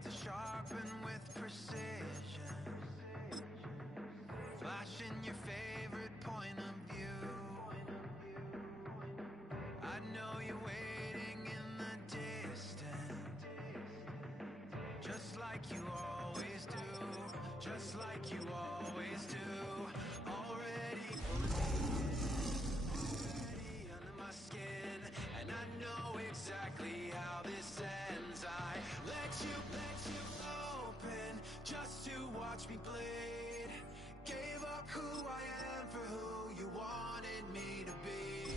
blades are sharpened with precision, flashing your favorite point of view. I know you're waiting in the distance, just like you always do, just like you always do. Already under my skin, and I know exactly how this ends. I let you open just to watch me bleed. Gave up who I am for who you wanted me to be.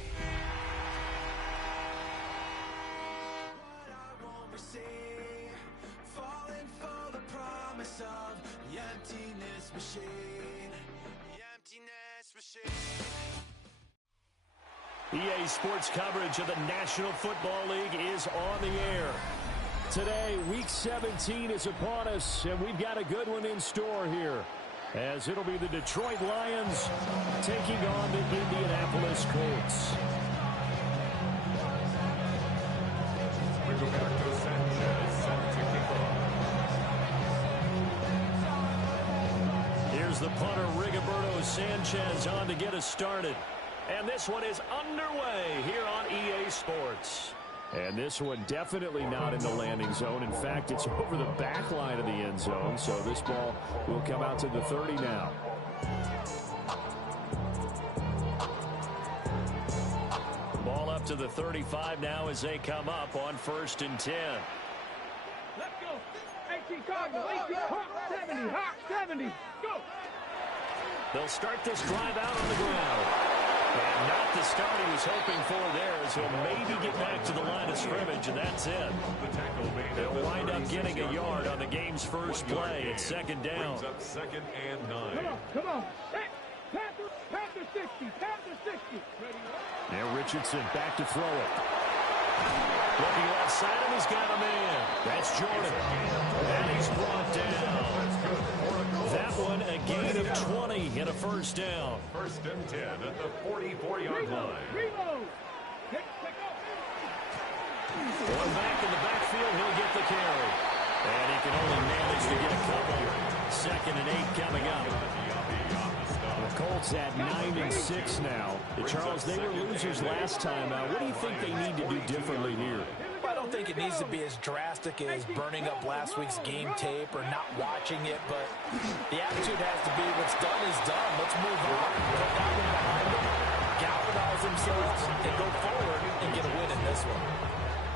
What I won't receive, falling for the promise of the emptiness machine. The emptiness machine. EA Sports coverage of the National Football League is on the air. Today, Week 17 is upon us, and we've got a good one in store here, as it'll be the Detroit Lions taking on the Indianapolis Colts. Rigoberto Sanchez set to kick off. Here's the punter, Rigoberto Sanchez, on to get us started. And this one is underway here on EA Sports. And this one definitely not in the landing zone. In fact, it's over the back line of the end zone. So this ball will come out to the 30 now. Ball up to the 35 now as they come up on 1st and 10. Let's go. 18 Cardinal, 18 Hawk 70, Hawk 70. Go. They'll start this drive out on the ground. And not the start he was hoping for there, as he'll maybe get back to the line of scrimmage, and that's it. They'll wind up getting a yard on the game's first play. It's 2nd down. Brings up 2nd and 9. Come on. Panther 60, Panther 60. Now Richardson back to throw it. Looking left side him, he's got a man. That's Jordan. And he's brought down. That one a gain of 20 and a 1st down. 1st and 10 at the 44-yard line. Reload. One back in the backfield, he'll get the carry. And he can only manage to get a couple. 2nd and 8 coming up. The Colts at 9 and 6 now. Charles, they were losers last time. What do you think they need to do differently here? I don't think it needs to be as drastic as burning up last week's game tape or not watching it, but the attitude has to be what's done is done. Let's move on. Put that one behind them, galvanize themselves, and go forward and get a win in this one.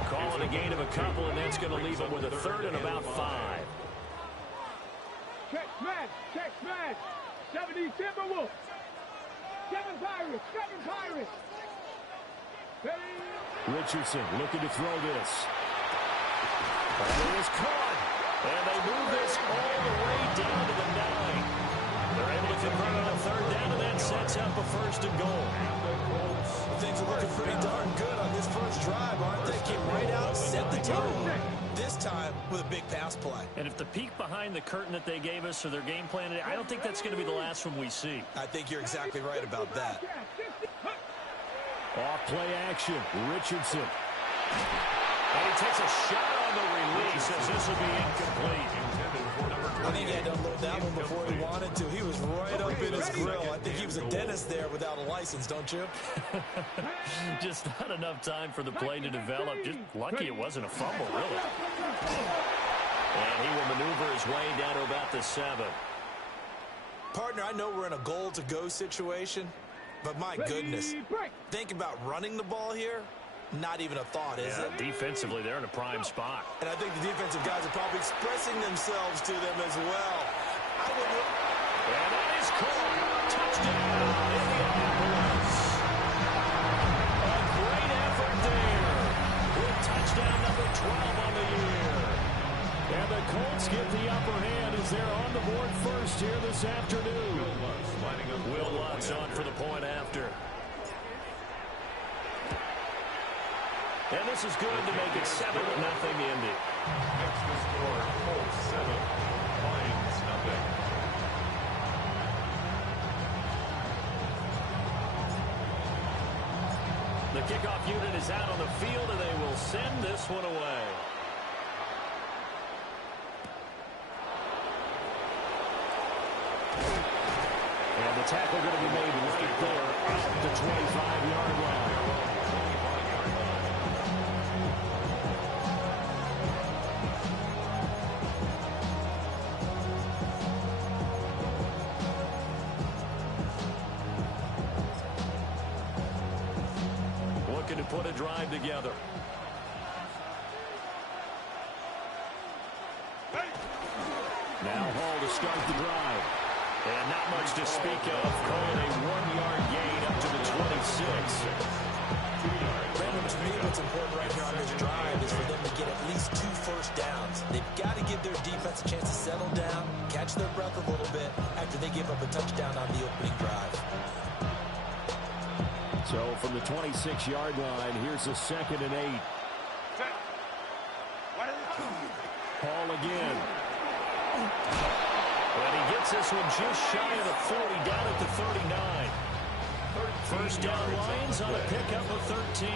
Call it a gain of a couple, and that's going to leave them with a 3rd and about 5. Check smash. 70 Timberwolves. 7 Pirates. Richardson looking to throw this. And it is caught. And they move this all the way down to the 9. They're able to convert on a 3rd down, and that sets up a 1st and goal. Things are looking pretty darn good on this first drive, aren't they? Came right out, set the tone. This time with a big pass play. And if the peek behind the curtain that they gave us or their game plan today, I don't think that's going to be the last one we see. I think you're exactly right about that. Off play action, Richardson. And he takes a shot on the release as this will be incomplete. I think he had to unload that one before he wanted to. He was right up in his grill. I think he was a dentist there without a license, don't you? Just not enough time for the play to develop. Just lucky it wasn't a fumble, really. And he will maneuver his way down to about the 7. Partner, I know we're in a goal-to-go situation, but my goodness, think about running the ball here. Not even a thought, is it? Defensively, they're in a prime spot. And I think the defensive guys are probably expressing themselves to them as well. And that is caught. Touchdown, Indianapolis. A great effort there with touchdown number 12 on the year. And the Colts get the upper hand as they're on the board first here this afternoon. Will Lutz on for the point after. And this is good to make it 7-0 Indy. Next to score, Colts 7, Lions nothing. The kickoff unit is out on the field, and they will send this one away. tackle going to be made right there at the 25-yard line. Looking to put a drive together. Now Hall to start the drive. And not much to speak of. Calling a 1-yard gain up to the 26. Brandon, to me, what's important right here on this drive is for them to get at least 2 first downs. They've got to give their defense a chance to settle down, catch their breath a little bit after they give up a touchdown on the opening drive. So from the 26-yard line, here's a 2nd and 8. Hall again. And he gets this one just shy of the 40, down at the 39. First down Lions on a pickup of 13.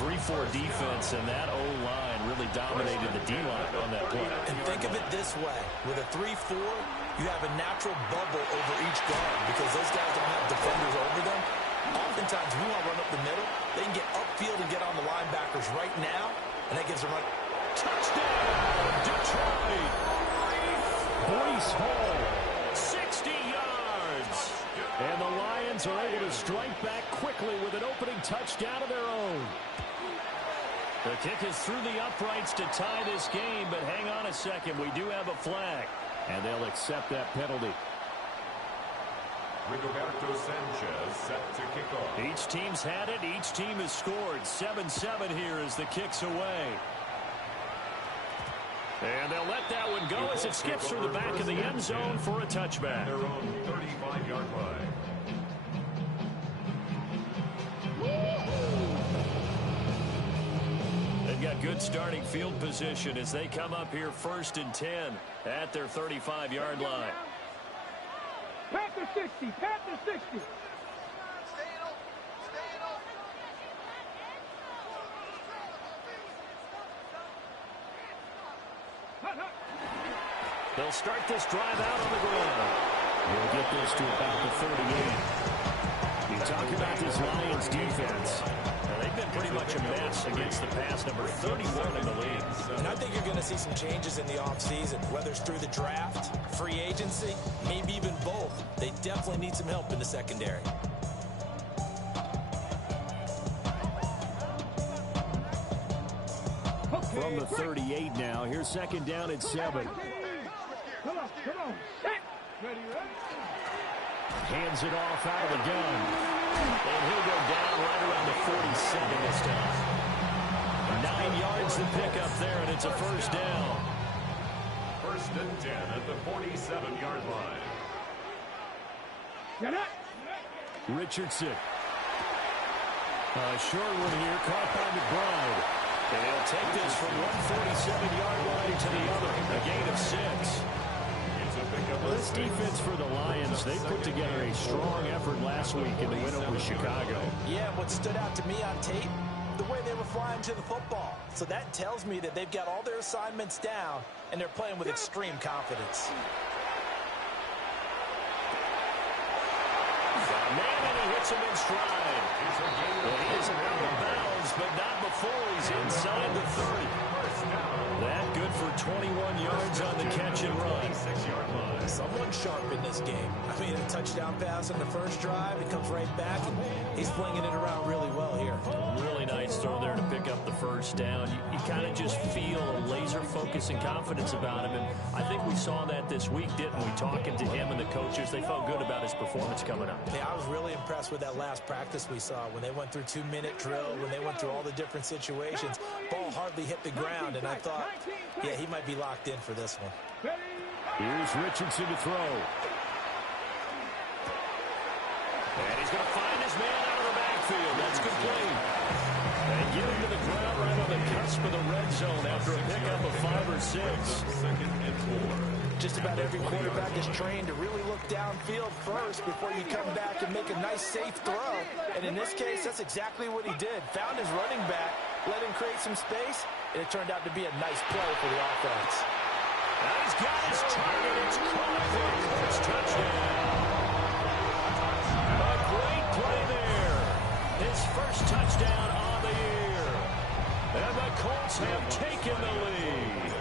3-4 defense, and that O-line really dominated the D-line on that play. And think of it this way. With a 3-4, you have a natural bubble over each guard because those guys don't have defenders over them. Oftentimes, we want to run up the middle. They can get upfield and get on the linebackers right now, and that gives them a touchdown, Detroit! Breece Hall, 60 yards. And the Lions are able to strike back quickly with an opening touchdown of their own. The kick is through the uprights to tie this game, but hang on a second. We do have a flag, and they'll accept that penalty. Rigoberto Sanchez set to kick off. Each team's had it. Each team has scored. 7-7 here as the kick's away. And they'll let that one go as it skips through the back of the end zone for a touchback. Their own 35-yard line. They've got good starting field position as they come up here 1st and 10 at their 35-yard line. Panther 60, Panther 60. They'll start this drive out on the ground. We'll get this to about the 38. You talk about this Lions defense. Now, they've been pretty much a mess against the pass, number 31 in the league. And I think you're going to see some changes in the offseason, whether it's through the draft, free agency, maybe even both. They definitely need some help in the secondary. From the 38 now, here's 2nd down at 7. Come on. Ready? Hands it off out of the gun. And he'll go down right around the 42nd this time. 9 yards to pick up there, and it's a first down. 1st and 10 at the 47-yard line. Get it. Richardson. A short one here, caught by McBride. And he'll take this from one 47-yard line to the other. A gain of 6. Well, this defense for the Lions, they put together a strong effort last week in the win over Chicago. Yeah, what stood out to me on tape, the way they were flying to the football. So that tells me that they've got all their assignments down, and they're playing with extreme confidence. Man, and he hits him in stride. Well, he is out of bounds, but not before he's inside the 30. That good for 21 yards on the catch and run. Someone sharp in this game. I mean, a touchdown pass on the first drive. It comes right back, and he's flinging it around really well here. Really nice throw there to pick up the first down. You kind of just feel a laser focus and confidence about him, and I think we saw that this week, didn't we? Talking to him and the coaches, they felt good about his performance coming up. Yeah, I was really impressed with that last practice we saw when they went through 2-minute drill, when they went through all the different situations. Ball hardly hit the ground, and I thought, yeah, he might be locked in for this one. Here's Richardson to throw. And he's going to find his man out of the backfield. That's complete. And get him to the ground right on the cusp of the red zone after a pickup of 5 or 6. 2nd and 4. Just about every quarterback is trained to really look downfield first before you come back and make a nice, safe throw. And in this case, that's exactly what he did. Found his running back, let him create some space, and it turned out to be a nice play for the offense. Now he's got his target. It's caught for his touchdown. first touchdown on the year. And the Colts have taken the lead.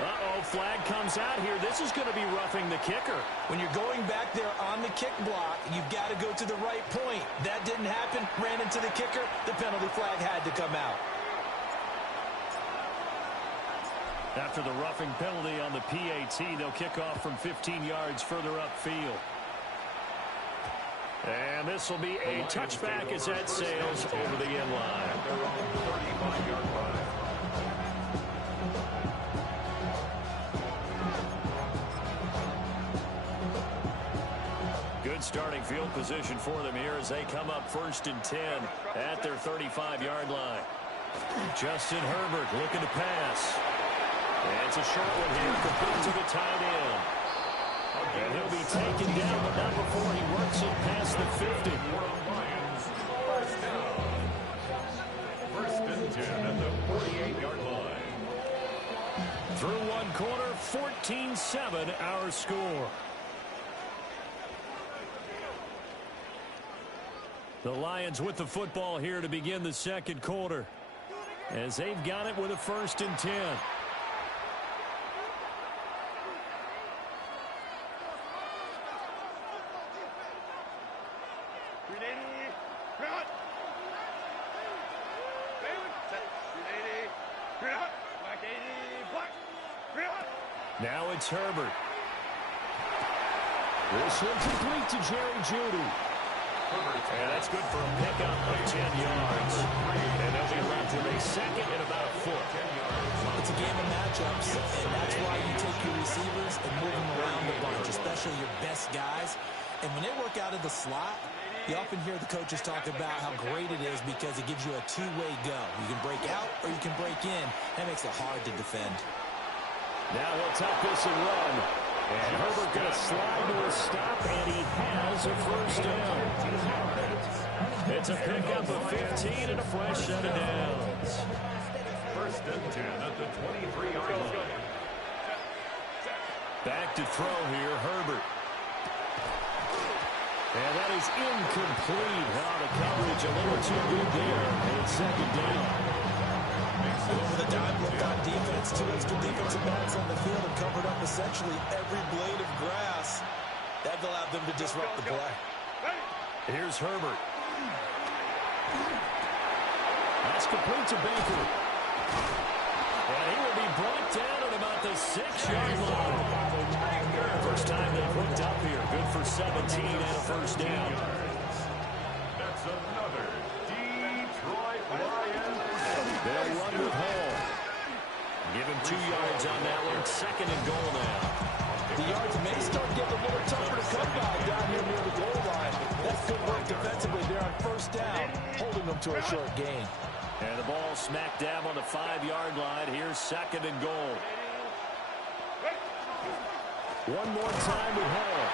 Uh-oh, flag comes out here. This is going to be roughing the kicker. When you're going back there on the kick block, you've got to go to the right point. That didn't happen. Ran into the kicker. The penalty flag had to come out. After the roughing penalty on the PAT, they'll kick off from 15 yards further upfield. And this will be a touchback as that sails over the end line. They're on the 35-yard line. Good starting field position for them here as they come up 1st and 10 at their 35-yard line. Justin Herbert looking to pass. And it's a short one here, complete to the tight end. And he'll be taken down, but not before he works it past the 50. Lions, first down. 1st and 10 at the 48-yard line. Through one quarter, 14-7 our score. The Lions with the football here to begin the second quarter, as they've got it with a 1st and 10. Now it's Herbert. This one complete to Jerry Jeudy. And that's good for a pickup of 10 yards. And they'll be left with a second and about a foot. It's a game of matchups, and that's why you take your receivers and move them around a bunch, especially your best guys. And when they work out of the slot, you often hear the coaches talk about how great it is because it gives you a two-way go. You can break out or you can break in. That makes it hard to defend. Now he'll tuck this and run. And Herbert going to slide to a stop, and he has a first down. It's a pickup of 15 and a fresh set of downs. 1st and 10 at the 23-yard line. Back to throw here, Herbert. And that is incomplete. Now the coverage a little too good there. And it's 2nd down. Over the dime look on defense. 2 extra defensive backs on the field and covered up essentially every blade of grass. That allowed them to disrupt the play. Here's Herbert. That's complete to Baker. And he will be brought down at about the 6-yard line. First time they've hooked up here. Good for 17 and a first down. That's another Detroit Lions. They'll run with Hall. Give him 2 yards on that one. 2nd and goal now. The yards may start getting a little tougher to come by down here near the goal line. That's good work defensively there on 1st down, holding them to a short gain. And the ball smack dab on the 5-yard line. Here's 2nd and goal. One more time with Hall.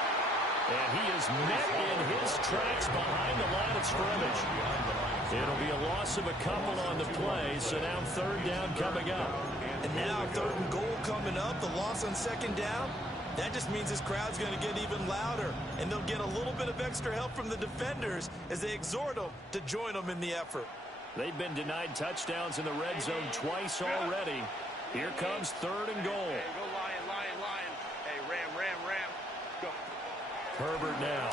And he is met in his tracks behind the line of scrimmage. It'll be a loss of a couple on the play, so now 3rd down coming up. And now 3rd and goal coming up, the loss on 2nd down. That just means this crowd's going to get even louder, and they'll get a little bit of extra help from the defenders as they exhort them to join them in the effort. They've been denied touchdowns in the red zone twice already. Here comes 3rd and goal. Hey, go Lion, Lion, Lion. Hey, Ram, Ram, Ram. Go. Herbert now.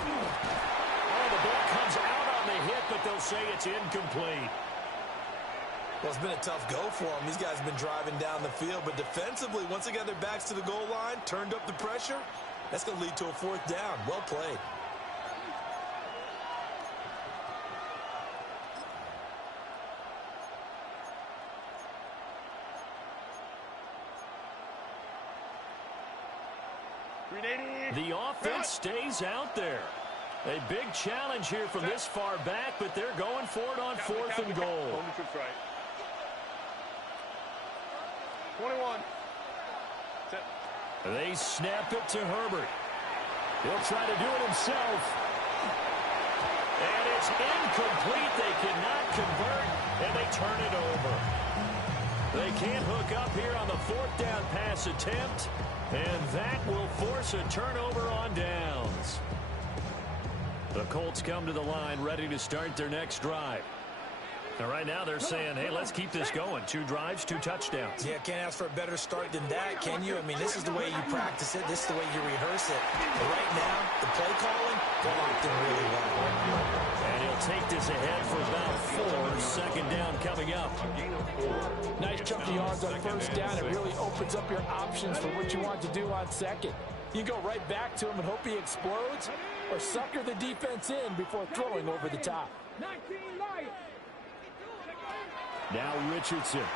Oh, the ball comes out on the hit, but they'll say it's incomplete. Well, it's been a tough go for them. These guys have been driving down the field, but defensively, once they got their backs to the goal line, turned up the pressure, that's going to lead to a 4th down. Well played. The offense stays out there. A big challenge here from this far back, but they're going for it on 4th and goal. 21. They snap it to Herbert. He'll try to do it himself. And it's incomplete. They cannot convert, and they turn it over. They can't hook up here on the fourth down pass attempt, and that will force a turnover on downs. The Colts come to the line ready to start their next drive. And right now they're saying, hey, let's keep this going. 2 drives, 2 touchdowns. Yeah, can't ask for a better start than that, can you? I mean, this is the way you practice it. This is the way you rehearse it. But right now, the play calling, they're locked in really well. And he'll take this ahead for about 4. Second down coming up. Nice chunk of yards on first down. It really opens up your options for what you want to do on second. You go right back to him and hope he explodes, or sucker the defense in before throwing over the top. 19 Lions. Now Richardson.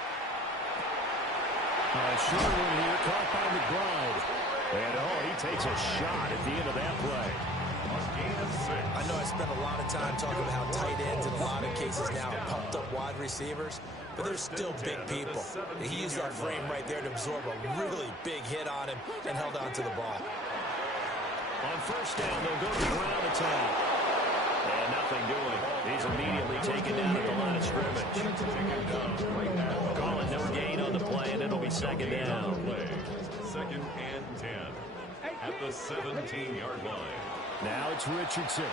A short one here, caught by McBride. And, he takes a shot at the end of that play. I know I spent a lot of time talking about how tight ends in a lot of cases now are pumped up wide receivers, but they're still big people. He used that frame right there to absorb a really big hit on him and held on to the ball. On first down, they'll go to the ground attack. And nothing doing. He's immediately taken down at the line of scrimmage. Call it no gain on the play, and it'll be second down. Second and 10 at the 17-yard line. Now it's Richardson.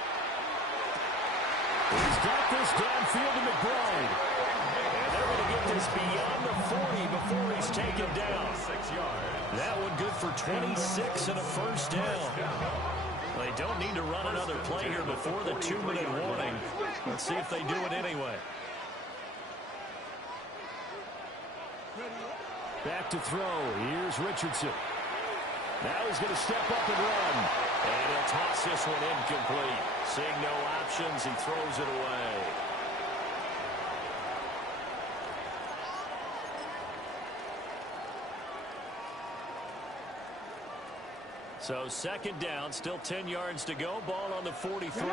He's got this downfield to McBride. And they're going to get this beyond the 40 before he's taken down. 6 yards. That one good for 26 and a first down. They don't need to run another play here before the 2-minute warning. Let's see if they do it anyway. Back to throw. Here's Richardson. Now he's going to step up and run. And he'll toss this one incomplete. Seeing no options, he throws it away. So second down, still 10 yards to go. Ball on the 43.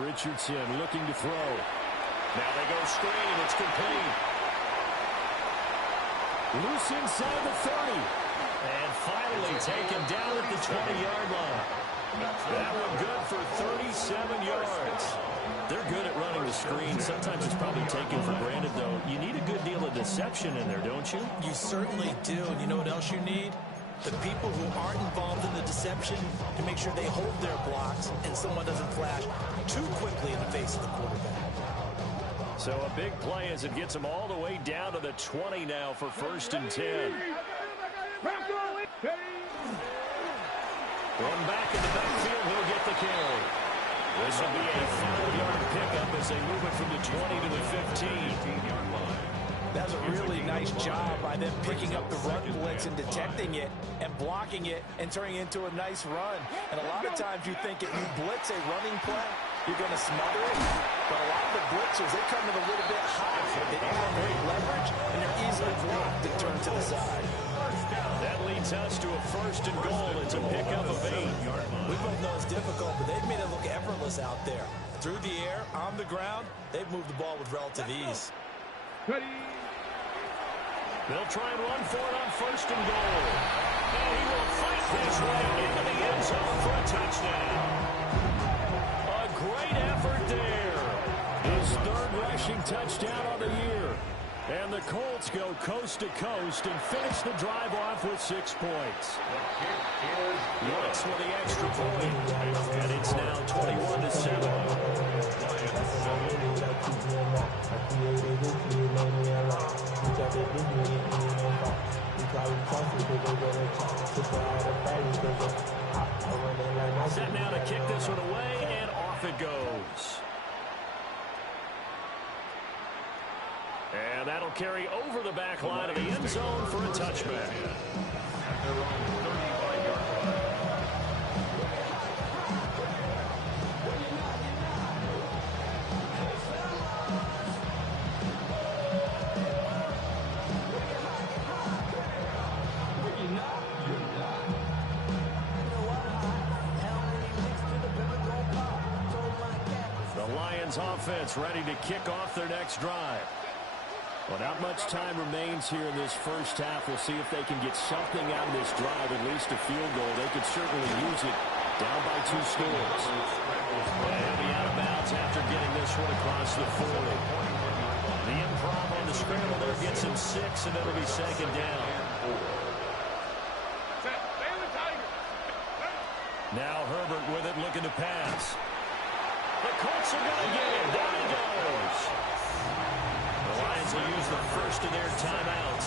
Richardson looking to throw. Now they go screen. It's complete. Loose inside the 30. And finally taken down at the 20-yard line. That one good for 37 yards. They're good at running the screen. Sometimes it's probably taken for granted, though. You need a good deal of deception in there, don't you? You certainly do. And you know what else you need? The people who aren't involved in the deception to make sure they hold their blocks and someone doesn't flash too quickly in the face of the quarterback. So a big play as it gets them all the way down to the 20 now for first and 10. One back in the backfield, he'll get the carry. This will be a 5-yard pickup as they move it from the 20 to the 15-yard line. That was a really nice job by them picking up the run blitz and detecting it and blocking it and turning it into a nice run. And a lot of times you think if you blitz a running play, you're going to smother it. But a lot of the blitzers, they come in a little bit high. They don't have great leverage, and they're easily blocked and turned to the side. That leads us to a first and goal. It's a pickup of 8. We both know it's difficult, but they've made it look effortless out there. Through the air, on the ground, they've moved the ball with relative ease. They'll try and run for it on first and goal. And he will fight his way into the end zone for a touchdown. A great effort there. His 3rd rushing touchdown on the year. And the Colts go coast to coast and finish the drive off with 6 points. Looks for the extra point. And it's now 21-7. Set now to kick this one away, and off it goes. And that'll carry over the back line of the end zone for a touchback. At their own 35-yard line. The Lions offense ready to kick off their next drive. Well, not much time remains here in this first half. We'll see if they can get something out of this drive, at least a field goal. They could certainly use it down by 2 scores. And he'll be out of bounds after getting this one across the 40. The improv on the scramble there gets him 6, and it'll be second down. Now Herbert with it, looking to pass. The Colts are going to get him. Down he goes. The Lions will use the first of their timeouts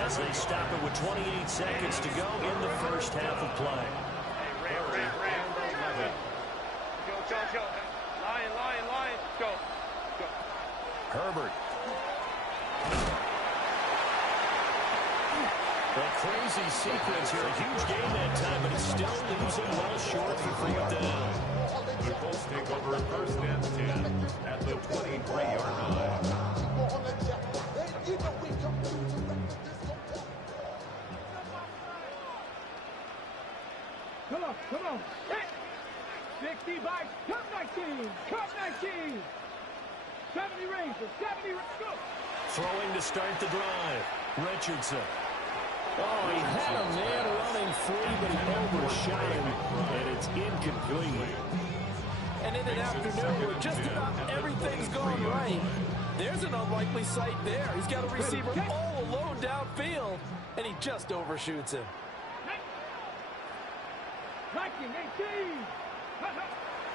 as they stop it with 28 seconds to go in the first half of play. Go. Lion. Go. Herbert. A crazy sequence here. A huge game that time, but it still leaves him well short for fourth down. The Colts take over first and 10 at the 23-yard line. Come on. 60 by Cup 19. 70 Rangers. Go. Throwing to start the drive. Richardson. Oh, he had a man running free, but he overshot him, and it's incomplete. And in an afternoon where just about everything's gone right, there's an unlikely sight there. He's got a receiver all alone downfield, and he just overshoots him. 18.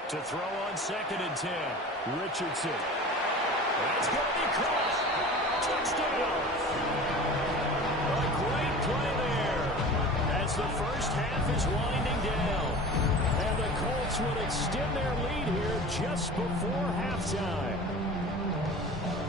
To throw on second and 10. Richardson. That's going to be caught. Touchdown. A great play there as the first half is winding down. And the Colts will extend their lead here just before halftime.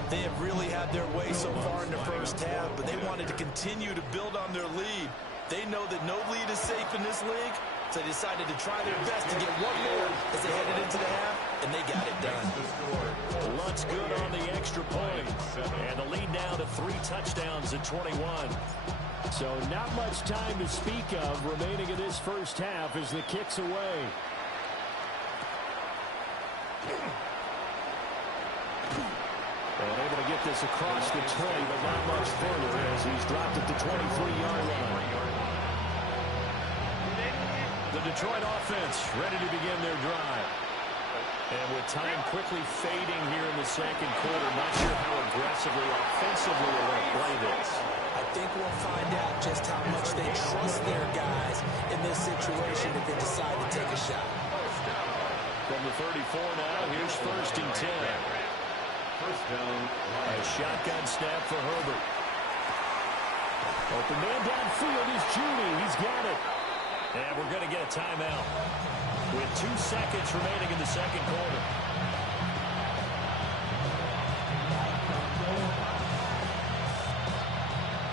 They have really had their way so far in the first half, but they wanted to continue to build on their lead. They know that no lead is safe in this league, so they decided to try their best to get one more as they headed into the half, and they got it done. Lutz good on the extra point. And the lead now to 3 touchdowns at 21. So not much time to speak of remaining in this first half as the kick's away. And able to get this across the 20, but not much further as he's dropped at the 23-yard line. The Detroit offense ready to begin their drive. And with time quickly fading here in the second quarter, not sure how aggressively, offensively they'll play this. I think we'll find out just how much they trust their guys in this situation if they decide to take a shot. From the 34 now, here's first and 10. First down. A shotgun snap for Herbert. Open man downfield is Judy. He's got it. And we're going to get a timeout with 2 seconds remaining in the second quarter.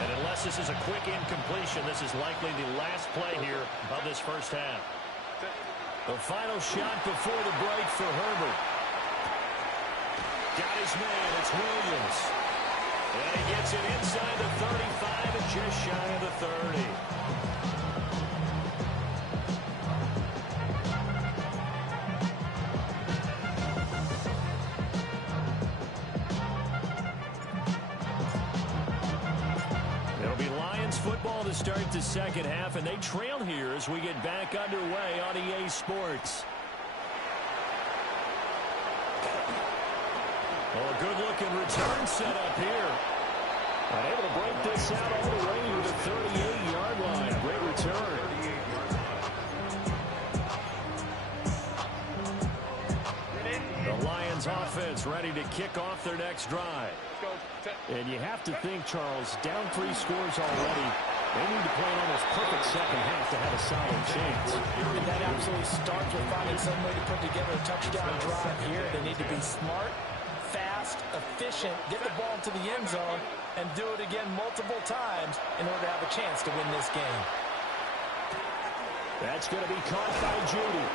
And unless this is a quick incompletion, this is likely the last play here of this first half. The final shot before the break for Herbert. Got his man, it's Williams. And he gets it inside the 35 and just shy of the 30. Football to start the second half, and they trail here as we get back underway on EA Sports. Oh, a good-looking return set up here. And able to break this out all the way to the 38-yard line. Great return. The Lions offense ready to kick off their next drive. And you have to think, Charles, down 3 scores already. They need to play an almost perfect second half to have a solid chance. And that absolutely starts with finding some way to put together a touchdown drive here. They need to be smart, fast, efficient, get the ball to the end zone, and do it again multiple times in order to have a chance to win this game. That's going to be caught by Judy.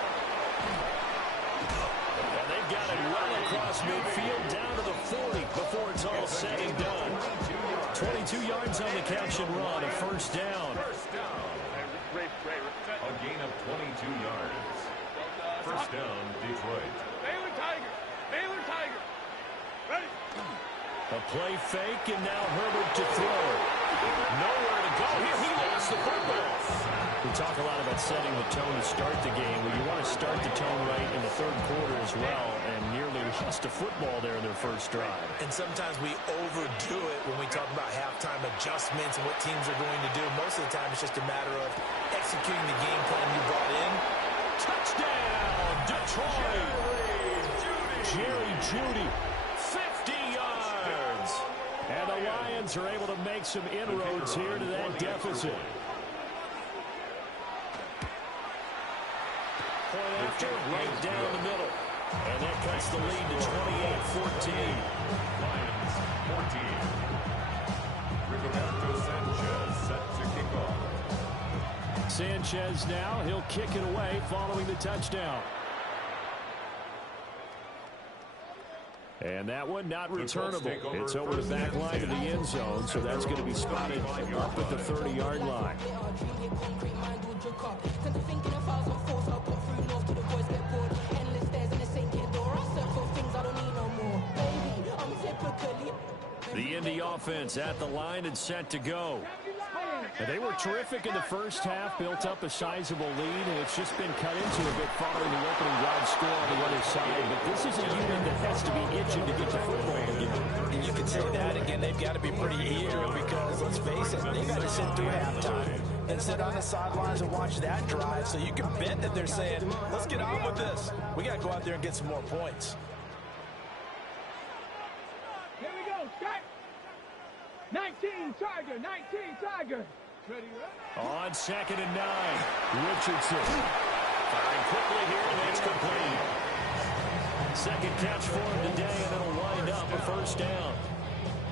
And they've got it well across midfield down to the 40 before it's all said and done. 22 yards on the catch and run, a first down. A gain of 22 yards. First down, Detroit. Baylor Tiger. Ready. A play fake, and now Herbert to throw. Nowhere to go here. He lost the football. We talk a lot about setting the tone to start the game. Well, you want to start the tone right in the third quarter as well, and nearly lost a football there in their first drive. And sometimes we overdo it when we talk about halftime adjustments and what teams are going to do. Most of the time, it's just a matter of executing the game plan you brought in. Touchdown, Detroit! Jerry Jeudy, 50 yards. And the Lions are able to make some inroads here to that deficit. Point after, right down the middle. And that cuts the lead to 28-14. Lions 14. Rigoberto Sanchez set to kick off. Sanchez now, he'll kick it away following the touchdown. And that one not returnable. It's over the back line of the end zone, so that's going to be spotted up at the 30-yard line. The Indy offense at the line and set to go. And they were terrific in the first half, built up a sizable lead, and it's just been cut into a bit following the opening drive score on the other side. But this is a unit that has to be itching to get the football again. And you can say that again. They've got to be pretty eager because, let's face it, they've got to sit through halftime and sit on the sidelines and watch that drive. So you can bet that they're saying, let's get on with this. We got to go out there and get some more points. Here we go, Scott. 19 Tiger, 19 Tiger. Ready, right? On 2nd and 9, Richardson. Firing quickly here, and it's complete. Second catch for him today, and it'll wind up a first down.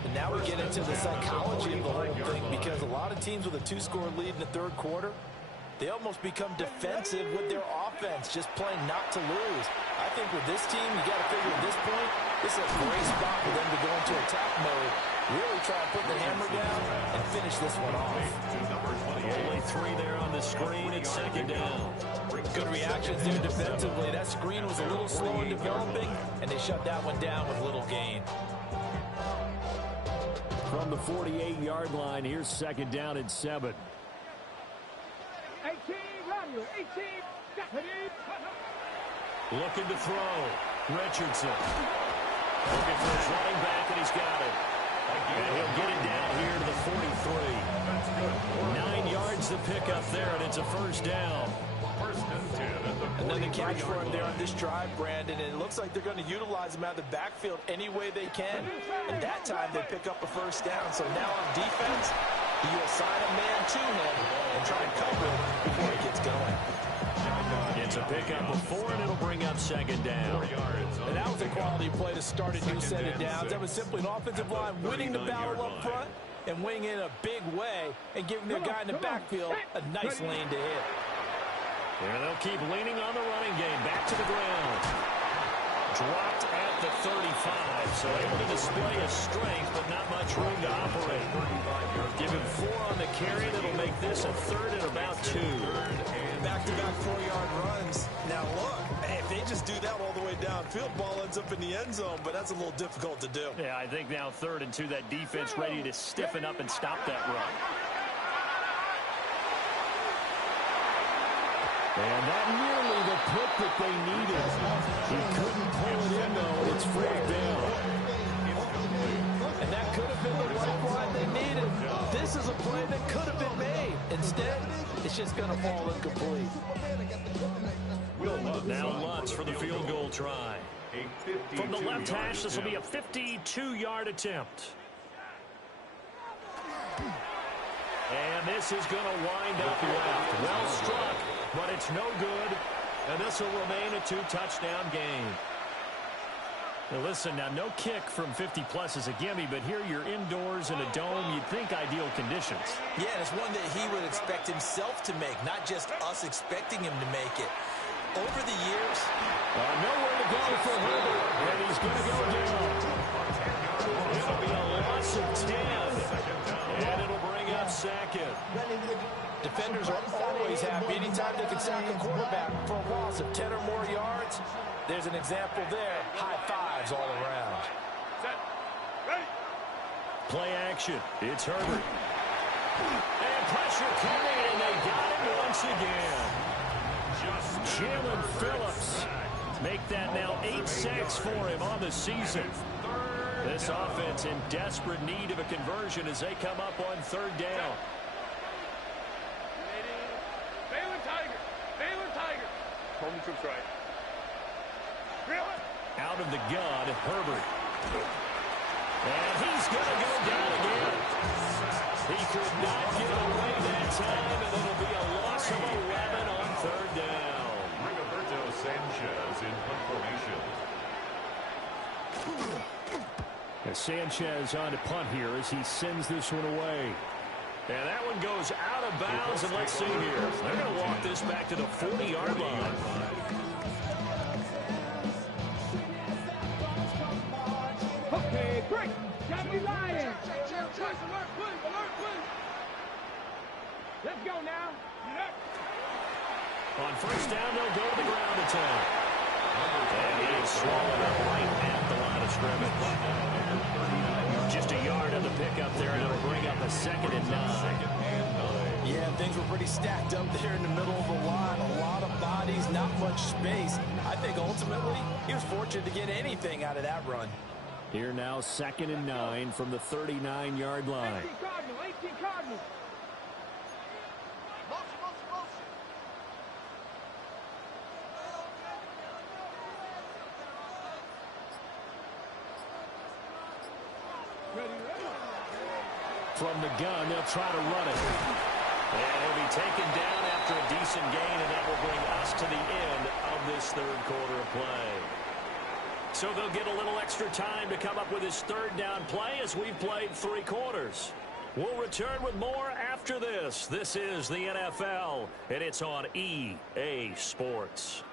And now we get into the psychology of the whole thing, because a lot of teams with a 2-score lead in the third quarter, they almost become defensive with their offense, just playing not to lose. I think with this team, you got to figure at this point, this is a great spot for them to go into attack mode, really try and put the hammer down and finish this one off. Only 3 there on the screen at 2nd down. Good reactions there defensively. That screen was a little slow in developing, and they shut that one down with little gain. From the 48-yard line, here's 2nd down and 7. 18, Romeo, 18, Stephanie. Looking to throw. Richardson. Looking for his running back, and he's got it. And he'll get it down here to the 43. 9 yards to pick up there, and it's a first down. Another catch for him there on this drive, Brandon, and it looks like they're going to utilize him out of the backfield any way they can. And that time they pick up a first down. So now on defense, you assign a man to him and try and cover it before he gets going. It's a pickup of 4, and it'll bring up 2nd down. And that was a quality play to start a new set of downs. That was simply an offensive line winning the battle up front and winning in a big way and giving their guy in the backfield a nice lane to hit. And they'll keep leaning on the running game. Back to the ground. Dropped at the 35. So able to display his strength, but not much room to operate. Give him 4 on the carry. That'll make this a 3rd and about 2. Back-to-back 4-yard runs. Now look, if they just do that all the way downfield, ball ends up in the end zone, but that's a little difficult to do. Yeah, I think now 3rd and 2, that defense ready to stiffen up and stop that run. And that nearly the pick that they needed. He couldn't pull it in, though, and it's 4th down. And that could have been the lifeline they needed. This is a play that could have been made. Instead, it's just going to fall incomplete. Now Lutz for the field goal try. From the left hash, this will be a 52-yard attempt. And this is going to wind up left. Well struck, but it's no good. And this will remain a 2-touchdown game. Now listen, now no kick from 50-plus is a gimme, but here you're indoors in a dome. You'd think ideal conditions. Yeah, and it's one that he would expect himself to make, not just us expecting him to make it. Over the years, nowhere to go for Herbert, and he's going to go down. It'll be a loss of 10, and it'll bring up 2nd. Defenders are always happy anytime they can sack a quarterback for a loss of 10 or more yards. There's an example there. High fives all around. Set. Ready. Play action. It's Herbert. And pressure coming, and they got him once again. Jalen Phillips Make that now 8 sacks for him on the season. This offense in desperate need of a conversion as they come up on third down. Baylor Tiger. Baylor Tiger. Home troops right. Out of the gun, Herbert. And he's going to go down again. He could not get away that time, and it'll be a loss of 11 on third down. Rigoberto Sanchez in punt formation. As Sanchez on to punt here as he sends this one away. And that one goes out of bounds, and let's see here. They're going to walk this back to the 40-yard line. Okay, great. Got me lying. Let's go now. On first down, they'll go to the ground attack. And he is swallowed up right at the line of scrimmage. Just a yard on the pickup there, and it'll bring up a 2nd and 9. Yeah, things were pretty stacked up there in the middle of the line. A lot of bodies, not much space. I think ultimately he was fortunate to get anything out of that run. Here now, 2nd and 9 from the 39-yard line. 18 Cardinal, 18 Cardinal. From the gun, they'll try to run it. And he'll be taken down after a decent gain, and that will bring us to the end of this third quarter of play. So they'll get a little extra time to come up with his third down play as we've played 3 quarters. We'll return with more after this. This is the NFL, and it's on EA Sports.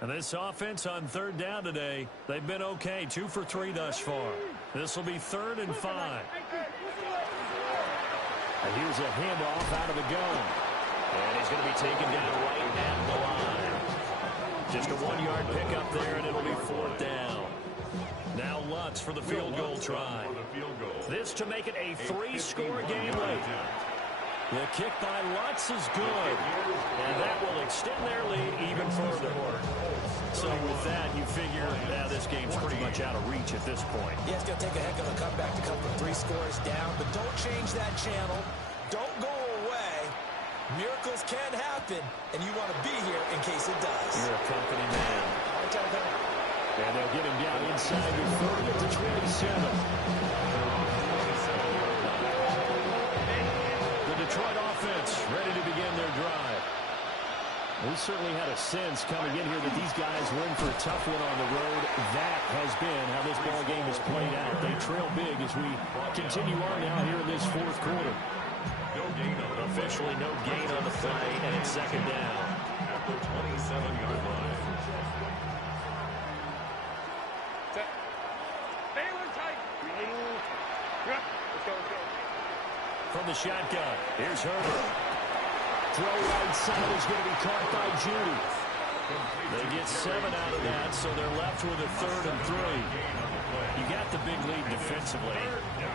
And this offense on third down today, they've been okay, 2 for 3 thus far. This will be 3rd and 5. And here's a handoff out of the gun. And he's going to be taken down right at the line. Just a 1-yard pickup there, and it'll be 4th down. Now Lutz for the field goal try. This to make it a 3-score game late. The kick by Lutz is good, and that will extend their lead even further. So with that, you figure this game's pretty much out of reach at this point. Yeah, it's going to take a heck of a comeback to come from 3 scores down, but don't change that channel. Don't go away. Miracles can happen, and you want to be here in case it does. You're a company man. And they'll get him down inside the 30 to 27. Detroit offense ready to begin their drive. We certainly had a sense coming in here that these guys were in for a tough one on the road. That has been how this ball game has played out. They trail big as we continue on now here in this 4th quarter. Officially no gain on the play, and it's 2nd down. At the 27-yard line. From the shotgun, here's Herbert. Throw right side is going to be caught by Judy. They get 7 out of that, so they're left with a 3rd and 3. You got the big lead defensively.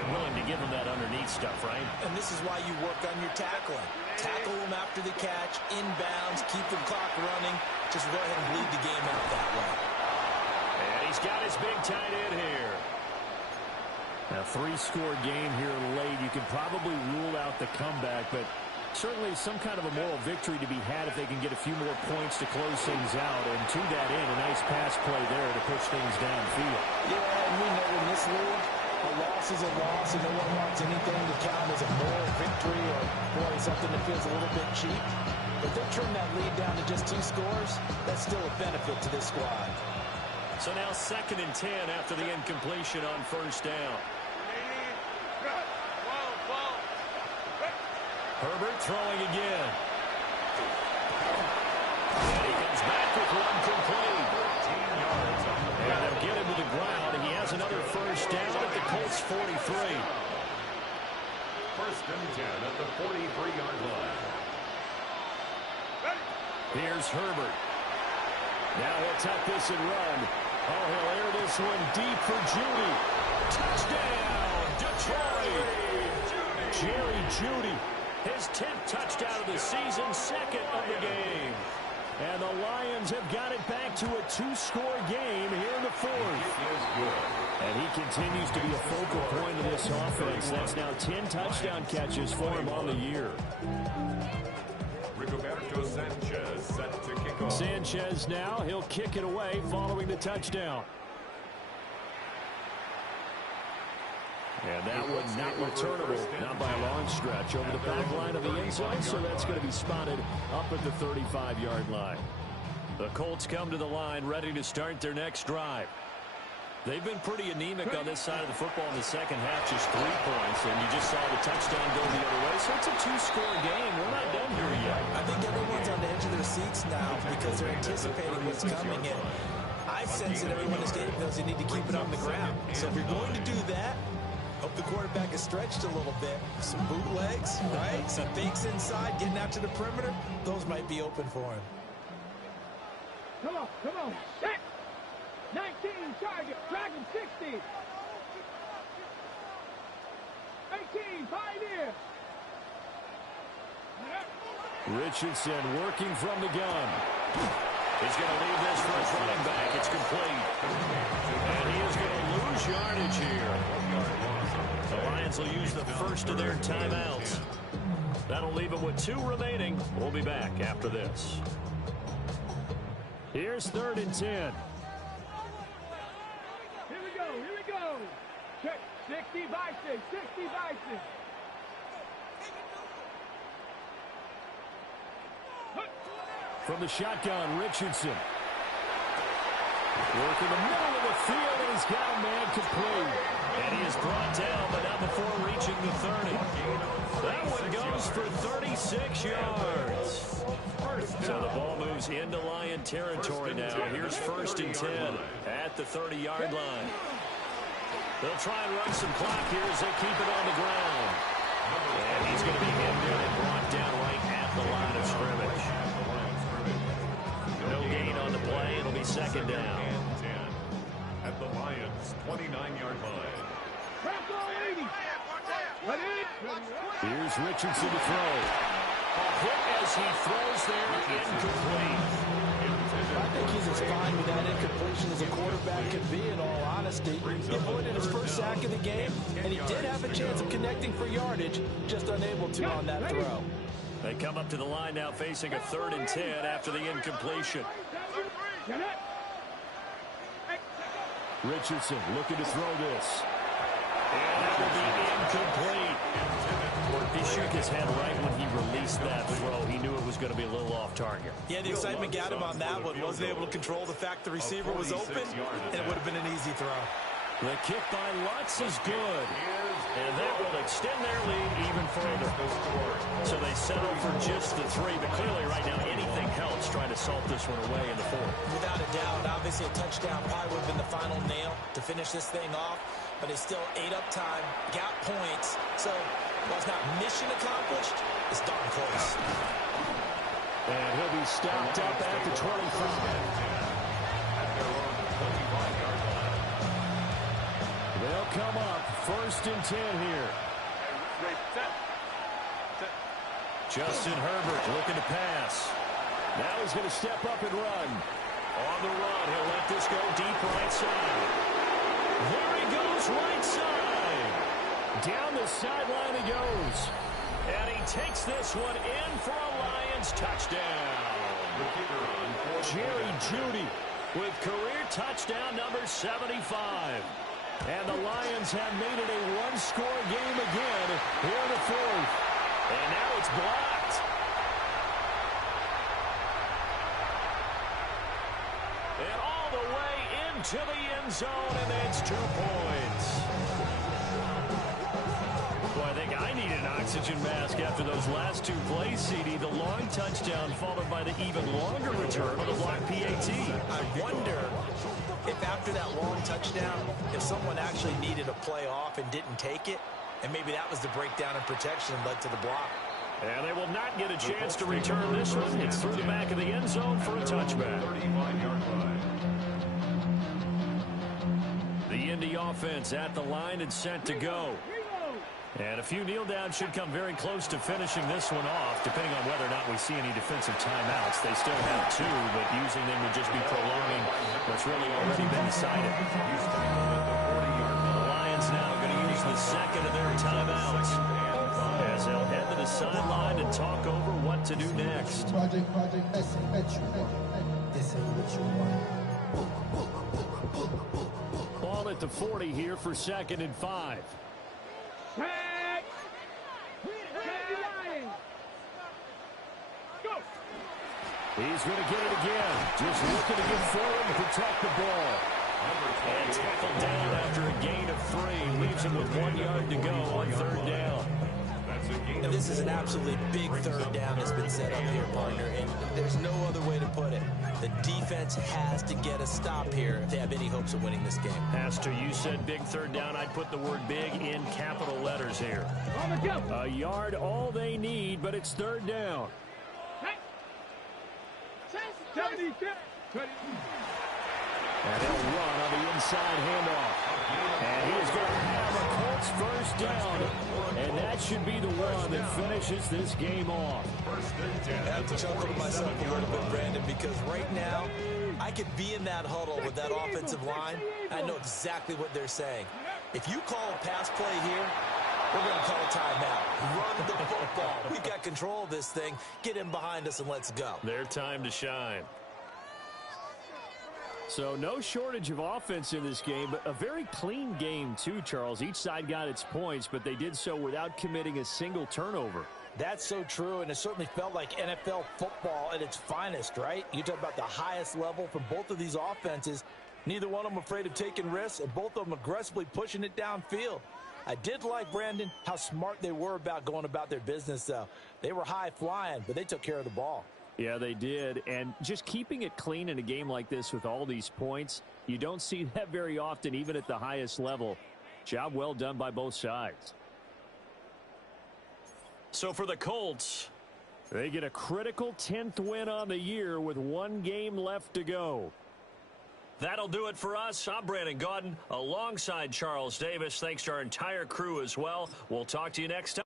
Willing to give them that underneath stuff, right? And this is why you work on your tackling. Tackle them after the catch, inbounds, keep the clock running. Just go ahead and bleed the game out that way. And he's got his big tight end here. A 3-score game here late. You can probably rule out the comeback, but certainly some kind of a moral victory to be had if they can get a few more points to close things out. And to that end, a nice pass play there to push things downfield. Yeah, and we know in this league, a loss is a loss, and no one wants anything to count as a moral victory or, boy, something that feels a little bit cheap. But they turn that lead down to just 2 scores. That's still a benefit to this squad. So now 2nd and 10 after the incompletion on first down. Herbert throwing again. And he comes back with one complete. And they'll get him to the ground. He has another first down at the Colts 43. 1st and 10 at the 43-yard line. Here's Herbert. Now he'll tuck this and run. Oh, he'll air this one deep for Judy. Touchdown, Detroit! Jerry Judy, his 10th touchdown of the season, 2nd of the game. And the Lions have got it back to a 2-score game here in the fourth. And he continues to be a focal point of this offense. That's now 10 touchdown catches for him on the year. Rigoberto Sanchez set to kick off. Sanchez now, he'll kick it away following the touchdown. And that one not returnable, not by a long stretch, over the back line of the end zone, so that's going to be spotted up at the 35-yard line. The Colts come to the line ready to start their next drive. They've been pretty anemic on this side of the football in the second half, just 3 points, and you just saw the touchdown go the other way, so it's a 2-score game. We're not done here yet. I think everyone's on the edge of their seats now because they're anticipating what's coming, and I sense that everyone in the stadium knows they need to keep it on the ground. So if you're going to do that, hope the quarterback is stretched a little bit. Some bootlegs, right? Some fakes inside, getting out to the perimeter. Those might be open for him. Come on. Set. 19 target. Dragon 60. 18 pioneer. Richardson working from the gun. He's going to leave this for his running back. It's complete. And he is going to lose yardage here. The Lions will use the first of their timeouts. That'll leave them with 2 remaining. We'll be back after this. Here's 3rd and 10. Here we go. Check. 60 by 6. From the shotgun, Richardson. Work in the middle of the field, and he's got a man complete. And he is brought down, but not before reaching the 30. That one goes for 36 yards. So the ball moves into Lion territory now. Here's 1st and 10 at the 30-yard line. They'll try and run some clock here as they keep it on the ground. And he's going to be hemmed in and brought down right at the line of scrimmage. No gain on the play. It'll be 2nd down. At the Lions' 29-yard line. Here's Richardson to throw. A hit as he throws there, incomplete. I think he's as fine with that incompletion as a quarterback could be, in all honesty. He avoided his first sack of the game, and he did have a chance of connecting for yardage, just unable to on that throw. They come up to the line now facing a 3rd and 10 after the incompletion. Richardson looking to throw this. And that will be incomplete. He shook his head right when he released that throw. He knew it was going to be a little off target. Yeah, the excitement got him on that one. Wasn't able to control the fact the receiver was open, and it would have been an easy throw. The kick by Lutz is good. And that will extend their lead even further. So they settle for just the 3. But clearly right now anything helps trying to salt this one away in the 4th. Without a doubt, obviously a touchdown probably would have been the final nail to finish this thing off. But it's still ate up time, got points. So while it's not mission accomplished, it's darn close. And he'll be stopped up at the 25. They'll come up 1st and 10 here. Justin Herbert looking to pass. Now he's going to step up and run. On the run, he'll let this go deep right side. There he goes right side. Down the sideline he goes. And he takes this one in for a Lions touchdown. Jerry Jeudy with career touchdown number 75. And the Lions have made it a 1-score game again here in the 4th. And now it's blocked. And all the way into the end zone, and that's 2 points. Boy, I think I need an oxygen mask after those last 2 plays, CD. The long touchdown followed by the even longer return on the block PAT. I wonder if after that long touchdown, if someone actually needed a play off and didn't take it, and maybe that was the breakdown in protection that led to the block. And they will not get a chance to return this one. It's through the back of the end zone for a touchback. The Indy offense at the line and set to go. And a few kneel downs should come very close to finishing this one off, depending on whether or not we see any defensive timeouts. They still have 2, but using them would just be prolonging what's really already been decided. The Lions now going to use the second of their timeouts as they'll head to the sideline and talk over what to do next. Ball at the 40 here for 2nd and 5. He's going to get it again. Just looking to get forward and protect the ball. And tackled down after a gain of 3. Leaves him with 1 yard to go on 3rd down. And this is an absolutely big 3rd down that's been set up here, partner. And there's no other way to put it. The defense has to get a stop here if they have any hopes of winning this game. Pastor, you said big 3rd down. I'd put the word big in capital letters here. A yard all they need, but it's 3rd down. And they'll run on the inside handoff. And he is going to have a Colts 1st down. And that should be the one that finishes this game off. I have to chuckle to myself a little bit, Brandon, because right now I could be in that huddle with that offensive line. I know exactly what they're saying. If you call a pass play here, we're going to call a timeout. Run the football. We've got control of this thing. Get in behind us and let's go. Their time to shine. So no shortage of offense in this game, but a very clean game too, Charles. Each side got its points, but they did so without committing a single turnover. That's so true, and it certainly felt like NFL football at its finest, right? You talk about the highest level from both of these offenses. Neither one of them afraid of taking risks, and both of them aggressively pushing it downfield. I did like, Brandon, how smart they were about going about their business, though. They were high-flying, but they took care of the ball. Yeah, they did. And just keeping it clean in a game like this with all these points, you don't see that very often, even at the highest level. Job well done by both sides. So for the Colts, they get a critical 10th win on the year with 1 game left to go. That'll do it for us. I'm Brandon Gaudin alongside Charles Davis. Thanks to our entire crew as well. We'll talk to you next time.